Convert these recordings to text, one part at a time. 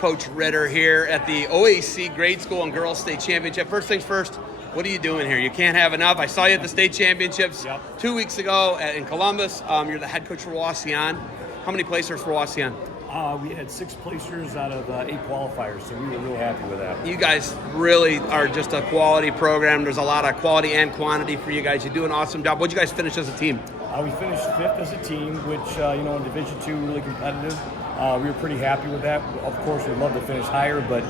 Coach Ritter here at the OAC Grade School and Girls State Championship. First things first, what are you doing here? You can't have enough. I saw you at the state championships 2 weeks ago in Columbus. You're the head coach for Wauseon. How many placers for Wauseon? We had 6 placers out of 8 qualifiers, so we were real happy with that. You guys really are just a quality program. There's a lot of quality and quantity for you guys. You do an awesome job. What'd you guys finish as a team? We finished 5th as a team, which, in Division II, really competitive. We were pretty happy with that. Of course, we'd love to finish higher, but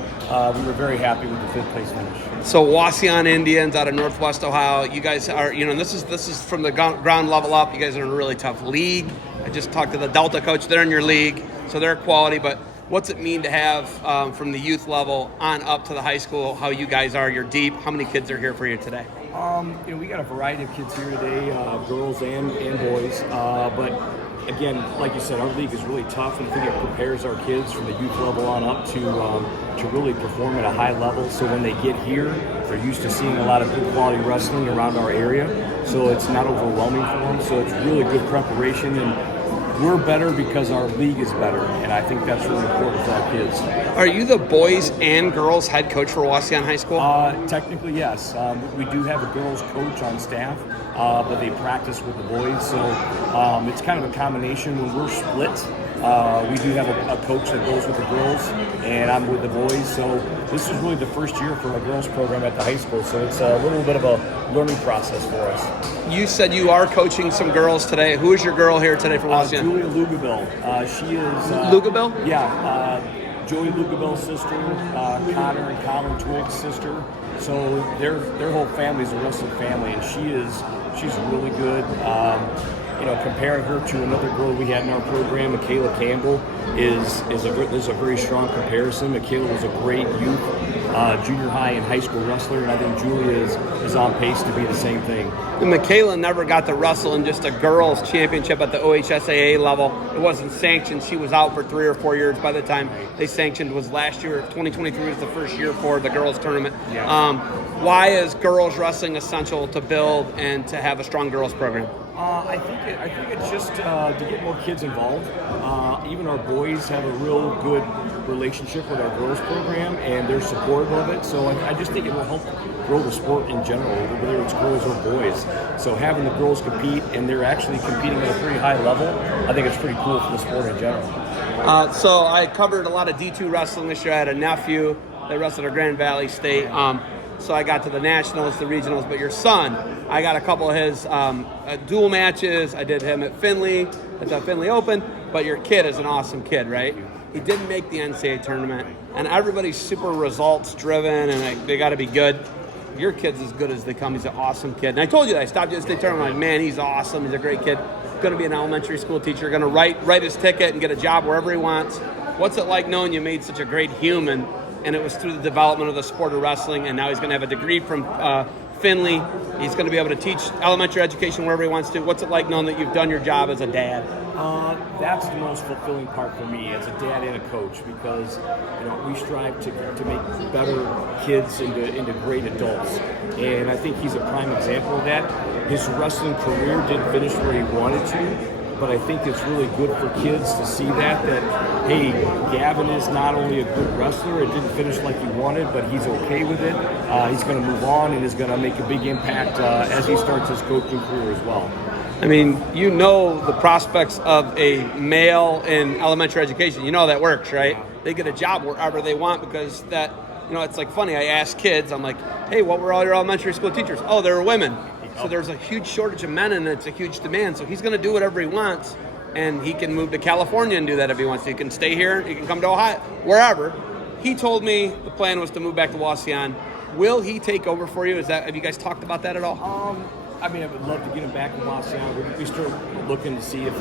we were very happy with the 5th place finish. So Wauseon Indians out of Northwest Ohio, you guys are, and this is from the ground level up. You guys are in a really tough league. I just talked to the Delta coach. They're in your league, so they're quality. But what's it mean to have from the youth level on up to the high school, how you guys are? You're deep. How many kids are here for you today? We got a variety of kids here today, girls and boys. But again, like you said, our league is really tough, and I think it prepares our kids from the youth level on up to really perform at a high level. So when they get here, they're used to seeing a lot of good quality wrestling around our area. So it's not overwhelming for them. So it's really good preparation, and we're better because our league is better, and I think that's really important for our kids. Are you the boys and girls head coach for Wauseon High School? Technically, yes. We do have a girls coach on staff, but they practice with the boys, so it's kind of a combination. When we're split, we do have a coach that goes with the girls, and I'm with the boys. So this is really the first year for our girls program at the high school, so it's a little bit of a learning process for us. You said you are coaching some girls today. Who is your girl here today for Wauseon? Julia Lugabell. She is... Lugabell? Yeah. Joey Lugabell's sister, Connor and Colin Twiggs' sister. So their whole family is a wrestling family, and she's really good. Comparing her to another girl we had in our program, Michaela Campbell, is a very strong comparison. Michaela was a great youth, junior high and high school wrestler, and I think Julia is on pace to be the same thing. And Michaela never got to wrestle in just a girls' championship at the OHSAA level. It wasn't sanctioned. She was out for 3 or 4 years by the time they sanctioned. Was last year. 2023 was the first year for the girls' tournament. Yeah. Why is girls wrestling essential to build and to have a strong girls program? I think it's just to get more kids involved. Even our boys have a real good relationship with our girls program, and they're supportive of it. So I just think it will help grow the sport in general, whether it's girls or boys. So having the girls compete, and they're actually competing at a pretty high level, I think it's pretty cool for the sport in general. So I covered a lot of D2 wrestling this year. I had a nephew that wrestled at Grand Valley State. So I got to the nationals, the regionals, but your son, I got a couple of his dual matches. I did him at Findlay, at the Findlay Open, but your kid is an awesome kid, right? He didn't make the NCAA tournament, and everybody's super results driven, and they got to be good. Your kid's as good as they come. He's an awesome kid. And I told you that. I stopped you at the state tournament. I'm like, man, he's awesome. He's a great kid. Going to be an elementary school teacher. Going to write his ticket and get a job wherever he wants. What's it like knowing you made such a great human? And it was through the development of the sport of wrestling, and now he's going to have a degree from Findlay. He's going to be able to teach elementary education wherever he wants to. What's it like knowing that you've done your job as a dad? That's the most fulfilling part for me as a dad and a coach, because we strive to make better kids into great adults, and I think he's a prime example of that. His wrestling career didn't finish where he wanted to, but I think it's really good for kids to see that hey, Gavin is not only a good wrestler, it didn't finish like he wanted, but he's okay with it. He's going to move on and is going to make a big impact as he starts his coaching career as well. I mean, the prospects of a male in elementary education. You know that works, right? They get a job wherever they want because that, it's like funny. I ask kids, I'm like, hey, what were all your elementary school teachers? Oh, they were women. So there's a huge shortage of men, and it's a huge demand. So he's going to do whatever he wants, and he can move to California and do that if he wants to. He can stay here. He can come to Ohio, wherever. He told me the plan was to move back to Wauseon. Will he take over for you? Have you guys talked about that at all? I would love to get him back in Wauseon. We start looking to see if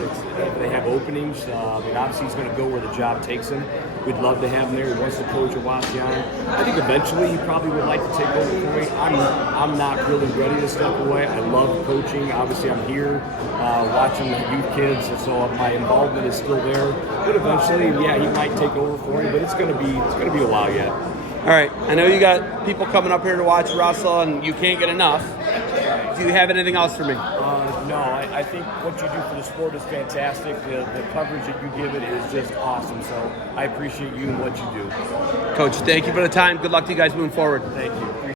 they have openings. Obviously, he's going to go where the job takes him. We'd love to have him there. He wants to coach at Wauseon. I think eventually he probably would like to take over for me. I'm not really ready to step away. I love coaching. Obviously, I'm here watching the youth kids, and so my involvement is still there. But eventually, he might take over for me. But it's going to be a while yet. All right. I know you got people coming up here to watch wrestle, and you can't get enough. Do you have anything else for me? No, I think what you do for the sport is fantastic. The coverage that you give it is just awesome. So I appreciate you and what you do. Coach, thank you for the time. Good luck to you guys moving forward. Thank you.